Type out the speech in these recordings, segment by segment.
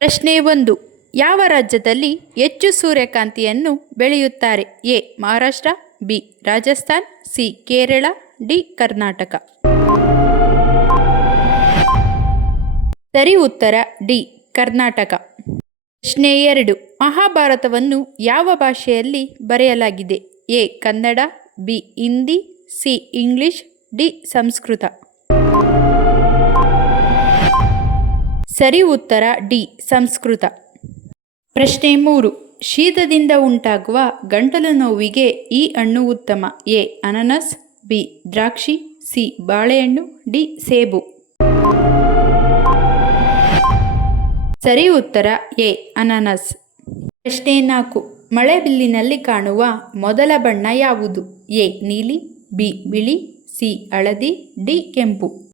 ಪ್ರಶ್ನೆ ಒಂದು. ಯಾವ ರಾಜ್ಯದಲ್ಲಿ ಹೆಚ್ಚು ಸೂರ್ಯಕಾಂತಿಯನ್ನು ಬೆಳೆಯುತ್ತಾರೆ? A. Maharashtra, B. Rajasthan, C. Kerala, D. Karnataka. ಸರಿ ಉತ್ತರ, ಡಿ. ಕರ್ನಾಟಕ. ಪ್ರಶ್ನೆ ಎರಡು. ಮಹಾಭಾರತವನ್ನು ಯಾವ ಭಾಷೆಯಲ್ಲಿ ಬರೆಯಲಾಗಿದೆ? A. Kannada, B. Hindi, C. English, D. Sanskrit. ಸರಿ ಉತ್ತರ ಡಿ, ಸಂಸ್ಕೃತ. ಪ್ರಶ್ನೆ ಮೂರು, ಶೀತದಿಂದ ಉಂಟಾಗುವ ಗಂಟಲು ನೋವಿಗೆ ಈ ಹಣ್ಣು ಉತ್ತಮ? ಎ, ಅನನಸ್, ಬಿ, ದ್ರಾಕ್ಷಿ, ಸಿ, ಬಾಳೆಹಣ್ಣು, ಡಿ, ಸೇಬು. ಸರಿ ಉತ್ತರ ಎ, ಅನಾನಸ್. ಪ್ರಶ್ನೆ ನಾಲ್ಕು ಮಳೆಬಿಲ್ಲಿನಲ್ಲಿ ಕಾಣುವ ಮೊದಲ ಬಣ್ಣ ಯಾವುದು? ಎ, ನೀಲಿ, ಬಿ, ಬಿಳಿ, ಸಿ, ಹಳದಿ, ಡಿ, ಕೆಂಪು.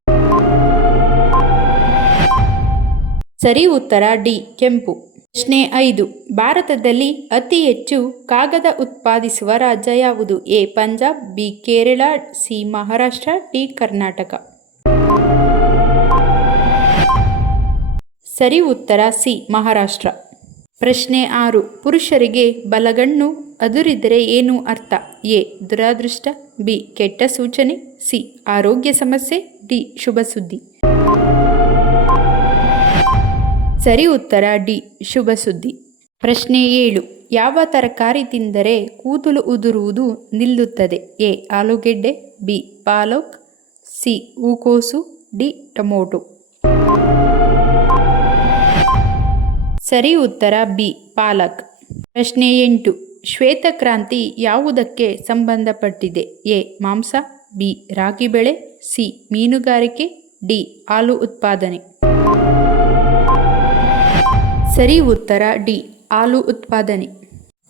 ಸರಿ ಉತ್ತರ ಡಿ, ಕೆಂಪು. ಪ್ರಶ್ನೆ ಐದು, ಭಾರತದಲ್ಲಿ ಅತಿ ಹೆಚ್ಚು ಕಾಗದ ಉತ್ಪಾದಿಸುವ ರಾಜ್ಯ ಯಾವುದು? A, Punjab, B, Kerala, C, Maharashtra, D, Karnataka. ಸರಿ ಉತ್ತರ ಸಿ, ಮಹಾರಾಷ್ಟ್ರ. ಪ್ರಶ್ನೆ ಆರು, ಪುರುಷರಿಗೆ ಬಲಗಣ್ಣು ಅದುರಿದರೆ ಏನು ಅರ್ಥ? ಎ, ದುರಾದೃಷ್ಟ, ಬಿ, ಕೆಟ್ಟ ಸೂಚನೆ, ಸಿ, ಆರೋಗ್ಯ ಸಮಸ್ಯೆ, ಡಿ ಶುಭ ಸುದ್ದಿ ಸರಿ ಉತ್ತರ ಡಿ. ಶುಭ ಸುದ್ದಿ. ಪ್ರಶ್ನೆ ಏಳು. ಯಾವ ತರಕಾರಿ ತಿಂದರೆ ಕೂದಲು ಉದುರುವುದು ನಿಲ್ಲುತ್ತದೆ? ಎ. ಆಲೂಗೆಡ್ಡೆ, ಬಿ. ಪಾಲಕ್, ಸಿ. ಹೂಕೋಸು, ಡಿ. ಟೊಮೊಟೊ. ಸರಿ ಉತ್ತರ ಬಿ. ಪಾಲಕ್. ಪ್ರಶ್ನೆ ಎಂಟು. ಶ್ವೇತಕ್ರಾಂತಿ ಯಾವುದಕ್ಕೆ ಸಂಬಂಧಪಟ್ಟಿದೆ? ಎ. ಮಾಂಸ, ಬಿ. ರಾಗಿ ಬೆಳೆ ಸಿ. ಮೀನುಗಾರಿಕೆ, ಡಿ. ಹಾಲು ಉತ್ಪಾದನೆ. ಸರಿ ಉತ್ತರ ಡಿ. ಹಾಲು ಉತ್ಪಾದನೆ.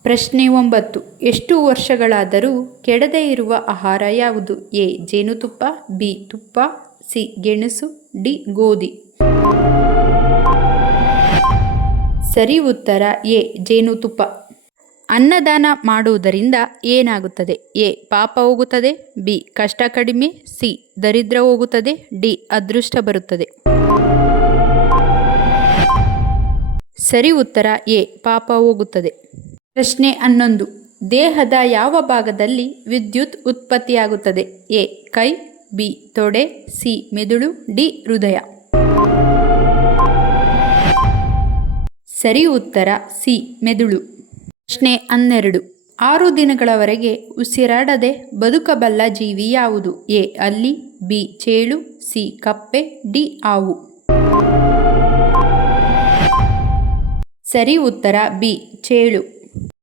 ಪ್ರಶ್ನೆ ಒಂಬತ್ತು. ಎಷ್ಟು ವರ್ಷಗಳಾದರೂ ಕೆಡದೇ ಇರುವ ಆಹಾರ ಯಾವುದು? ಎ. ಜೇನುತುಪ್ಪ, ಬಿ. ತುಪ್ಪ, ಸಿ. ಗೆಣಸು, ಡಿ. ಗೋಧಿ. ಸರಿ ಉತ್ತರ ಎ. ಜೇನುತುಪ್ಪ. ಅನ್ನದಾನ ಮಾಡುವುದರಿಂದ ಏನಾಗುತ್ತದೆ? ಎ. ಪಾಪ ಹೋಗುತ್ತದೆ, ಬಿ. ಕಷ್ಟ ಕಡಿಮೆ, ಸಿ. ದರಿದ್ರ ಹೋಗುತ್ತದೆ, ಡಿ. ಅದೃಷ್ಟ ಬರುತ್ತದೆ. ಸರಿ ಉತ್ತರ ಎ, ಪಾಪ ಹೋಗುತ್ತದೆ. ಪ್ರಶ್ನೆ ಹನ್ನೊಂದು. ದೇಹದ ಯಾವ ಭಾಗದಲ್ಲಿ ವಿದ್ಯುತ್ ಉತ್ಪತ್ತಿಯಾಗುತ್ತದೆ? ಎ, ಕೈ, ಬಿ, ತೊಡೆ, ಸಿ, ಮೆದುಳು, ಡಿ, ಹೃದಯ. ಸರಿ ಉತ್ತರ ಸಿ, ಮೆದುಳು. ಪ್ರಶ್ನೆ ಹನ್ನೆರಡು. ಆರು ದಿನಗಳವರೆಗೆ ಉಸಿರಾಡದೆ ಬದುಕಬಲ್ಲ ಜೀವಿ ಯಾವುದು? ಎ, ಅಲ್ಲಿ, ಬಿ, ಚೇಳು, ಸಿ, ಕಪ್ಪೆ, ಡಿ ಹಾವು ಸರಿ ಉತ್ತರ ಬಿ, ಚೇಳು.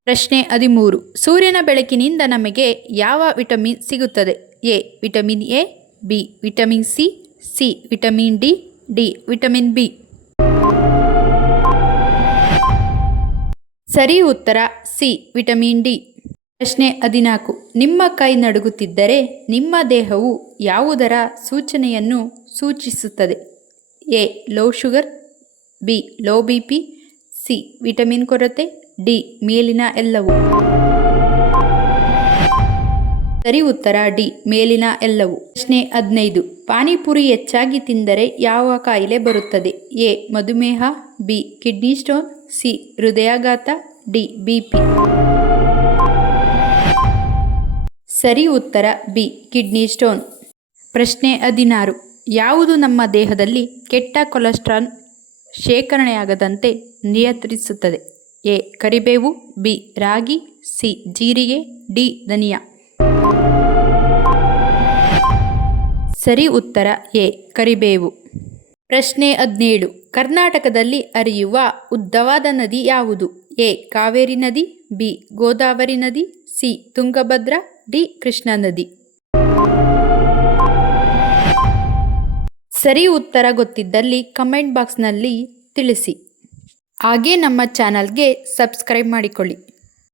ಪ್ರಶ್ನೆ ಹದಿಮೂರು. ಸೂರ್ಯನ ಬೆಳಕಿನಿಂದ ನಮಗೆ ಯಾವ ವಿಟಮಿನ್ ಸಿಗುತ್ತದೆ? A, vitamin A, B, vitamin C C, vitamin D D, vitamin B. ಸರಿ ಉತ್ತರ ಸಿ, ವಿಟಮಿನ್ ಡಿ. ಪ್ರಶ್ನೆ ಹದಿನಾಲ್ಕು. ನಿಮ್ಮ ಕೈ ನಡುಗುತ್ತಿದ್ದರೆ ನಿಮ್ಮ ದೇಹವು ಯಾವುದರ ಸೂಚನೆಯನ್ನು ಸೂಚಿಸುತ್ತದೆ? A, low sugar, B, low B P C, vitamin ಕೊರತೆ, ಡಿ, ಮೇಲಿನ ಎಲ್ಲವು. ಸರಿ ಉತ್ತರ, ಡಿ, ಮೇಲಿನ ಎಲ್ಲವು. ಪ್ರಶ್ನೆ ಹದಿನೈದು. ಪಾನಿಪುರಿ ಹೆಚ್ಚಾಗಿ ತಿಂದರೆ ಯಾವ ಕಾಯಿಲೆ ಬರುತ್ತದೆ? ಎ, ಮಧುಮೇಹ, ಬಿ, ಕಿಡ್ನಿ ಸ್ಟೋನ್, ಸಿ, ಹೃದಯಾಘಾತ, ಡಿ, ಬಿ, ಪಿ. ಸರಿ ಉತ್ತರ, ಬಿ, ಕಿಡ್ನಿ ಸ್ಟೋನ್. ಪ್ರಶ್ನೆ ಹದಿನಾರು. ಯಾವುದು ನಮ್ಮ ದೇಹದಲ್ಲಿ ಕೆಟ್ಟ ಕೊಲೆಸ್ಟ್ರಾಲ್ ಶೇಖರಣೆಯಾಗದಂತೆ ನಿಯಂತ್ರಿಸುತ್ತದೆ. ಎ. ಕರಿಬೇವು, ಬಿ. ರಾಗಿ, ಸಿ. ಜೀರಿಗೆ, ಡಿ. ಧನಿಯಾ. ಸರಿ ಉತ್ತರ ಎ. ಕರಿಬೇವು. ಪ್ರಶ್ನೆ ಹದಿನೇಳು. ಕರ್ನಾಟಕದಲ್ಲಿ ಹರಿಯುವ ಉದ್ದವಾದ ನದಿ ಯಾವುದು? ಎ. ಕಾವೇರಿ ನದಿ, ಬಿ. ಗೋದಾವರಿ ನದಿ, ಸಿ. ತುಂಗಭದ್ರಾ, ಡಿ. ಕೃಷ್ಣಾ ನದಿ. ಸರಿ ಉತ್ತರ ಗೊತ್ತಿದ್ದಲ್ಲಿ ಕಮೆಂಟ್ ಬಾಕ್ಸ್ನಲ್ಲಿ ತಿಳಿಸಿ. ಹಾಗೆ ನಮ್ಮ ಚಾನಲ್ಗೆ ಸಬ್ಸ್ಕ್ರೈಬ್ ಮಾಡಿಕೊಳ್ಳಿ.